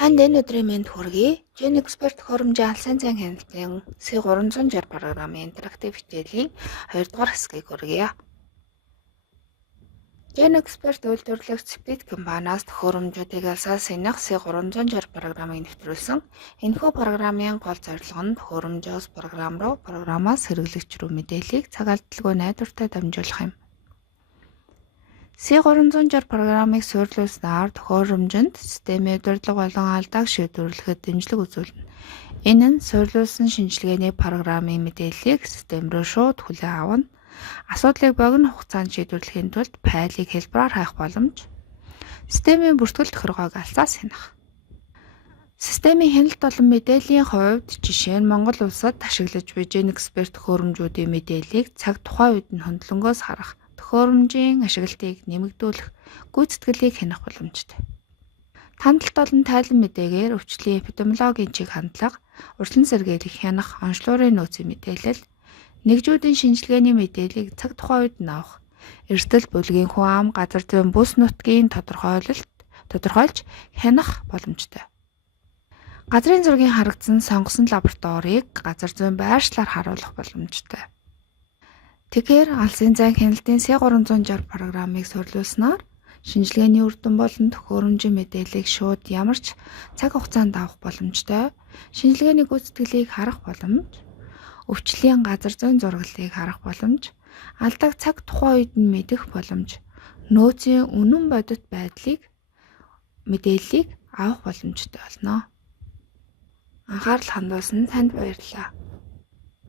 Танд энэ өдрийн мэнд хүргэе. Gen Expert төхөөрөмжийн алсын зан хяналтын C360 програмын интерактив хичээлийн 2 дугаар хэсгийг хүргье. Gen Expert үйлдвэрлэгч Speed компаниас төхөөрөмжүүдийг алсааснах C360 програмыг нэвтрүүлсэн. Энэхүү програмын гол зорилго нь төхөөрөмжөөс програм руу, програмаас хэрэглэгч рүү мэдээллийг цаг алдалгүй найдвартай дамжуулах юм. C360 програмыг суйрлуулснаар төхөөрөмжөнд системийн удирдлага болон алдааг шийдвэрлэхэд дэмжлэг үзүүлнэ. Энэ нь суйрлуулсан шинжилгээний програмын мэдээллийг систем рүү шууд хүлээн авна. Асуудлыг богино хугацаанд шийдвэрлэхийн тулд файлыг хэлбэрээр хайх боломж, системийн бүртгэл тохиргоог алсаас хянах. Системийн хяналт болон мэдээллийн хувьд жишээ нь Монгол улсад ашиглаж буй Gen Expert төхөөрөмжүүдийн мэдээллийг цаг тухайн үед нь хөндлөнгөөс харах, төхөөрөмжийн ашиглалтыг нэмэгдүүлэх, гүйцэтгэлийг хянах боломжтой. Хяналт болон тайлан мэдээгээр өвчлөлийн эпидемиологийн чиг хандлага, урьдчилан сэргийлэх хянах, онцлогын нөөцийн мэдээлэл, нэгжүүдийн шинжилгээний мэдээллийг цаг тухайн үед нь авах, эрсдэл бүлгийн хүн ам, газар зүйн бүс нутгийн тодорхойлж хянах боломжтой. Газрын зургийг харагдсан сонгосон лабораторийг газар зүйн байршлаар харуулах боломжтой. Тэгэхээр алсын зан хяналтын C360 програмыг суйрлуулснаар шинжилгээний үр дүн болон төхөөрөмжийн мэдээллийг шууд ямар ч цаг хугацаанд авах боломжтой, шинжилгээний гүйцэтгэлийг харах боломж, өвчлөлийн газар зүйн зураглалыг харах боломж, алдааг цаг тухайн үед нь мэдэх боломж, нөөцийн үнэн бодит мэдээллийг авах боломжтой болно. Анхаарал хандуулсанд танд баярлалаа.